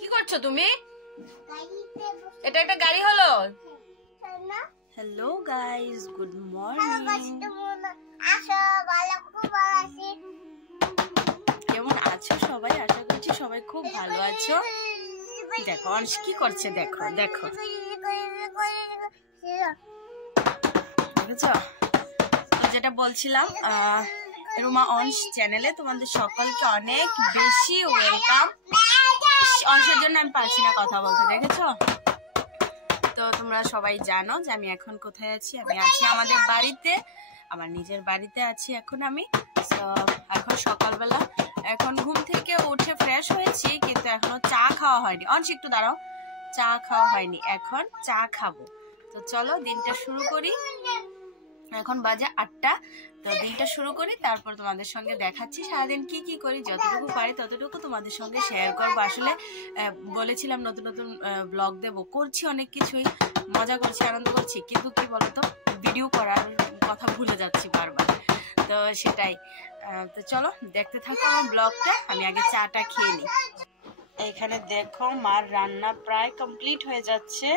কি করছো তুমি? এটা একটা গাড়ি হলো। Hello guys, good morning. কেমন আছো সবাই? আশা করছি সবাই খুব ভালো আছো। দেখো অংশ কি করছে, দেখো দেখো, দেখেছো? তো যেটা বলছিলাম, রুমা অংশ চ্যানেলে তোমাদের সকলকে অনেক বেশি ওয়েলকাম। অংশের জন্য আমি পারছি না কথা বলতে, দেখেছো? তো তোমরা সবাই জানো যে আমি এখন কোথায় আছি। আমি আছি আমাদের বাড়িতে, আমার নিজের বাড়িতে আছি এখন আমি। এখন সকালবেলা, এখন ঘুম থেকে উঠে ফ্রেশ হয়েছি, কিন্তু এখনো চা খাওয়া হয়নি। অংশ একটু দাঁড়াও, চা খাওয়া হয়নি, এখন চা খাবো। তো চলো দিনটা শুরু করি। এখন বাজে 8টা। তো দিনটা শুরু করি, তারপর তোমাদের সঙ্গে দেখাচ্ছি সারাদিন কি কি করি। যতটুকু পারি ততটুকু তোমাদের সঙ্গে শেয়ার করবো। আসলে বলেছিলাম নতুন নতুন ব্লগ দেবো, করছি অনেক কিছুই, মজা করছি, আনন্দ করছি, কিন্তু কি বলতো ভিডিও করার কথা ভুলে যাচ্ছি বারবার। তো সেটাই। তো চলো দেখতে থাকো আমার ব্লগটা। আমি আগে চাটা খেয়ে নিই। এইখানে দেখো মার রান্না প্রায় কমপ্লিট হয়ে যাচ্ছে।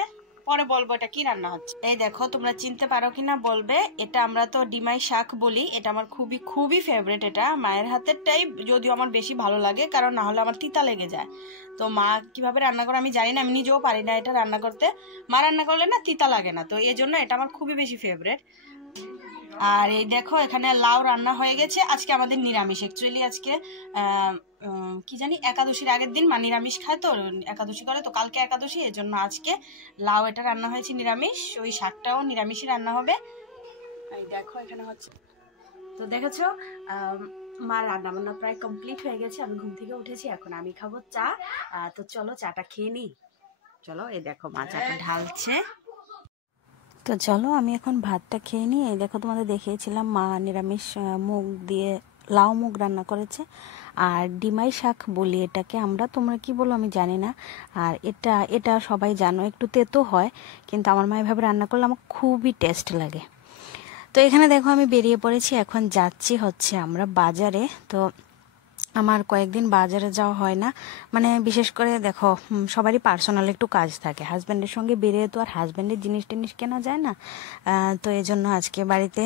পরে বলবো এটা কি রান্না হচ্ছে। এই দেখো, তোমরা চিনতে পারো কিনা বলবে। এটা আমরা তো ডিমাই শাক বলি। এটা আমার খুবই খুবই ফেভারিট। এটা মায়ের হাতেরটাই যদিও আমার বেশি ভালো লাগে, কারণ না হলে আমার তিতা লেগে যায়। তো মা কিভাবে রান্না করে আমি জানি না, আমি নিজেও পারি না এটা রান্না করতে। মা রান্না করলে না তিতা লাগে না, তো এই জন্য এটা আমার খুবই বেশি ফেভারিট। আর এই দেখো এখানে লাউ রান্না হয়ে গেছে। আজকে আমাদের নিরামিষ, অ্যাকচুয়ালি আজকে কি জানি একাদশীর আগের দিন মা নিরামিষ খায়, তো একাদশী করে, তো কালকে একাদশী, এর জন্য আজকে লাউ এটা রান্না হয়েছে নিরামিষ। ওই শাকটাও নিরামিষই রান্না হবে। এই দেখো এখানে হচ্ছে। তো দেখেছো মা রান্না বান্না প্রায় কমপ্লিট হয়ে গেছে। আমি ঘুম থেকে উঠেছি, এখন আমি খাবো চা। তো চলো চাটা খেয়ে নিই। চলো, এই দেখো মা চাটা ঢালছে। তো চলো আমি এখন ভাতটা খেয়ে নিই। এই দেখো তোমাদের দেখিয়েছিলাম মা নিরামিষ মুগ দিয়ে লাউ মুগ রান্না করেছে। আর ডিমাই শাক বলি এটাকে আমরা, তোমরা কি বলো আমি জানি না। আর এটা এটা সবাই জানো, একটু তেতো হয়, কিন্তু আমার মা এভাবে রান্না করলে আমার খুবই টেস্ট লাগে। তো এখানে দেখো আমি বেরিয়ে পড়েছি, এখন যাচ্ছি হচ্ছে আমরা বাজারে। তো আমার কয়েকদিন বাজারে যাওয়া হয় না, মানে বিশেষ করে দেখো সবারই পার্সোনাল একটু কাজ থাকে, হাজব্যান্ডের সঙ্গে বেরিয়ে তো আর হাজব্যান্ডের জিনিস টিনিস কেনা যায় না। তো এই জন্য আজকে বাড়িতে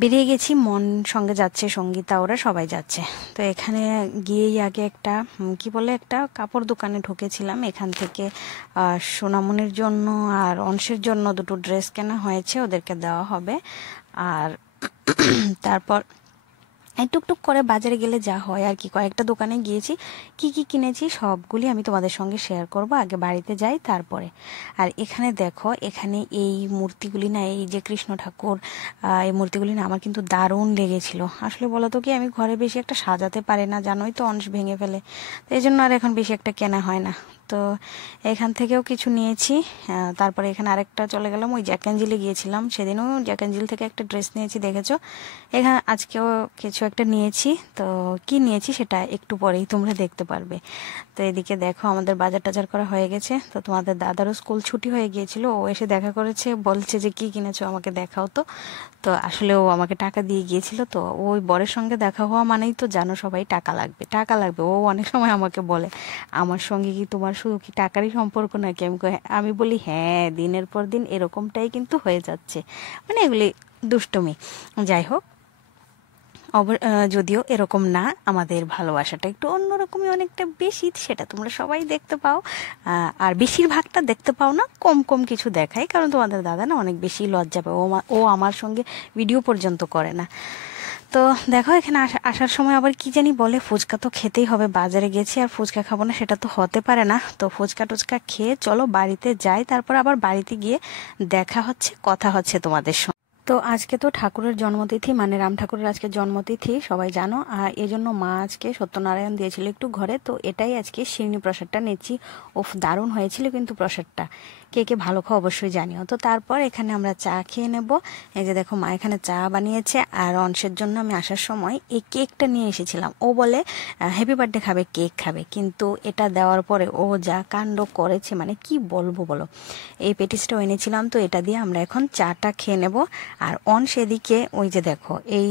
বেরিয়ে গেছি। মন সঙ্গে যাচ্ছে, সঙ্গীতা, ওরা সবাই যাচ্ছে। তো এখানে গিয়েই আগে একটা কি বলে একটা কাপড় দোকানে ঢুকেছিলাম। এখান থেকে সোনামণির জন্য আর অংশের জন্য দুটো ড্রেস কেনা হয়েছে, ওদেরকে দেওয়া হবে। আর তারপর টুকটুক করে বাজারে গেলে যা হয় আর কি, কয়েকটা দোকানে গিয়েছি, কি কি কিনেছি সবগুলি আমি তোমাদের সঙ্গে শেয়ার করব। আগে বাড়িতে যাই তারপরে। আর এখানে দেখো, এখানে এই মূর্তিগুলি না, এই যে কৃষ্ণ ঠাকুর, এই মূর্তিগুলি না আমার কিন্তু দারুণ লেগেছিল। আসলে বলো তো কি, আমি ঘরে বেশি একটা সাজাতে পারি না, জানোই তো, অংশ ভেঙে ফেলে, তো এই জন্য আর এখন বেশি একটা কেনা হয় না। তো এখান থেকেও কিছু নিয়েছি। তারপরে এখানে আরেকটা চলে গেলাম, ওই জ্যাক অ্যাঞ্জেলে গিয়েছিলাম, সেদিনও জ্যাক অ্যাঞ্জেল থেকে একটা ড্রেস নিয়েছি, দেখেছো। এখানে আজকেও কিছু একটা নিয়েছি। তো কি নিয়েছি সেটা একটু পরেই তোমরা দেখতে পারবে। তো এদিকে দেখো আমাদের বাজার টাজার করা হয়ে গেছে। তো তোমাদের দাদারও স্কুল ছুটি হয়ে গিয়েছিল, ও এসে দেখা করেছে, বলছে যে কি কিনেছো আমাকে দেখাও তো। তো আসলে ও আমাকে টাকা দিয়ে গিয়েছিল। তো ওই বরের সঙ্গে দেখা হওয়া মানেই তো জানো সবাই, টাকা লাগবে টাকা লাগবে। ও অনেক সময় আমাকে বলে, আমার সঙ্গে কি তোমার শুধু কি টাকারই সম্পর্ক নাকি? আমি বলি হ্যাঁ, দিনের পর দিন এরকমটাই কিন্তু হয়ে যাচ্ছে, মানে এগুলি দুষ্টুমি। যাই হোক, যদিও এরকম না, আমাদের ভালোবাসাটা একটু অন্যরকমই, অনেকটা বেশি, সেটা তোমরা সবাই দেখতে পাও। আর বেশিরভাগটা দেখতে পাও না, কম কম কিছু দেখায়, কারণ তোমাদের দাদা না অনেক বেশি লজ্জা পায়, ও আমার সঙ্গে ভিডিও পর্যন্ত করে না। তো দেখো এখানে আসার সময় আবার কি জানি বলে, ফুচকা তো খেতেই হবে, বাজারে গেছি আর ফুচকা খাবো না সেটা তো হতে পারে না। তো ফুচকা টুচকা খেয়ে চলো বাড়িতে যাই, তারপর আবার বাড়িতে গিয়ে দেখা হচ্ছে, কথা হচ্ছে তোমাদের সঙ্গে। তো আজকে তো ঠাকুরের জন্মতিথি, মানে রাম ঠাকুরের আজকে জন্মতিথি, সবাই জানো। আর এই জন্য মা আজকে সত্যনারায়ণ দিয়েছিল একটু ঘরে, তো এটাই আজকে শিরনি প্রসাদটা নিচ্ছি। ওফ, দারুণ হয়েছিল কিন্তু প্রসাদটা। কে কে ভালো খাও অবশ্যই জানিও। তো তারপর এখানে আমরা চা খেয়ে নেব। এই যে দেখো মা এখানে চা বানিয়েছে, আর অংশের জন্য আমি আসার সময় এই কেকটা নিয়ে এসেছিলাম। ও বলে হ্যাপি বার্থডে খাবে, কেক খাবে, কিন্তু এটা দেওয়ার পরে ও যা কাণ্ড করেছে মানে কি বলবো বলো। এই পেটিসটাও এনেছিলাম, তো এটা দিয়ে আমরা এখন চাটা খেয়ে নেব। আর অংশ এদিকে ওই যে দেখো এই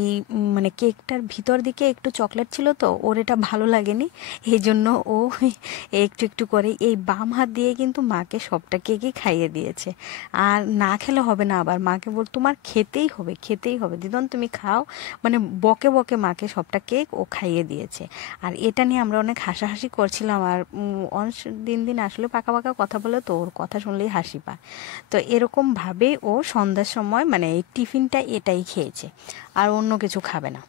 মানে কেকটার ভিতর দিকে একটু চকলেট ছিল, তো ওর এটা ভালো লাগেনি, এই জন্য ও একটু একটু করে এই বাম হাত দিয়ে কিন্তু মাকে সবটা কেকই খাইয়ে দিয়েছে। আর না খেলে হবে না, আবার মাকে বল তোমার খেতেই হবে, খেতেই হবে দিদন, তুমি খাও, মানে বকে বকে মাকে সবটা কেক ও খাইয়ে দিয়েছে। আর এটা নিয়ে আমরা অনেক হাসাহাসি করছিলাম। আর অংশ দিন দিন আসলে পাকা পাকা কথা বলে, তো ওর কথা শুনলেই হাসি পায়। তো এরকমভাবেই ও সন্ধ্যার সময় মানে এই টিফিনটা এটাই খেয়েছে, আর অন্য কিছু খাবে না।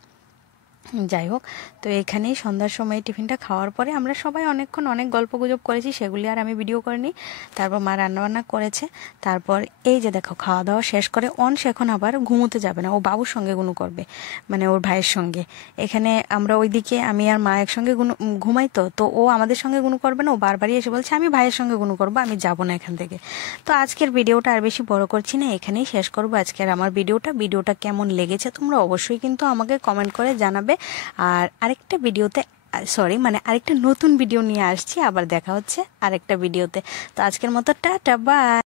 যাই হোক, তো এখানেই সন্ধ্যার সময় টিফিনটা খাওয়ার পরে আমরা সবাই অনেকক্ষণ অনেক গল্পগুজব করেছি, সেগুলি আর আমি ভিডিও করিনি। তারপর মা রান্নাবান্না করেছে। তারপর এই যে দেখো খাওয়া দাওয়া শেষ করে অংশ এখন আবার ঘুমোতে যাবে না, ও বাবুর সঙ্গে গুনু করবে, মানে ওর ভাইয়ের সঙ্গে। এখানে আমরা ওইদিকে আমি আর মা একসঙ্গে ঘুমাই, তো ও আমাদের সঙ্গে গুনু করবে না, ও বারবারই এসে বলছে আমি ভাইয়ের সঙ্গে গুনু করবো, আমি যাবো না এখান থেকে। তো আজকের ভিডিওটা আর বেশি বড় করছি না, এখানেই শেষ করবো আজকের আমার ভিডিওটা কেমন লেগেছে তোমরা অবশ্যই কিন্তু আমাকে কমেন্ট করে জানাবে। আর আরেকটা ভিডিওতে মানে আরেকটা নতুন ভিডিও নিয়ে আসছি, আবার দেখা হচ্ছে আরেকটা ভিডিওতে। তো আজকের মতো টাটা, বাই।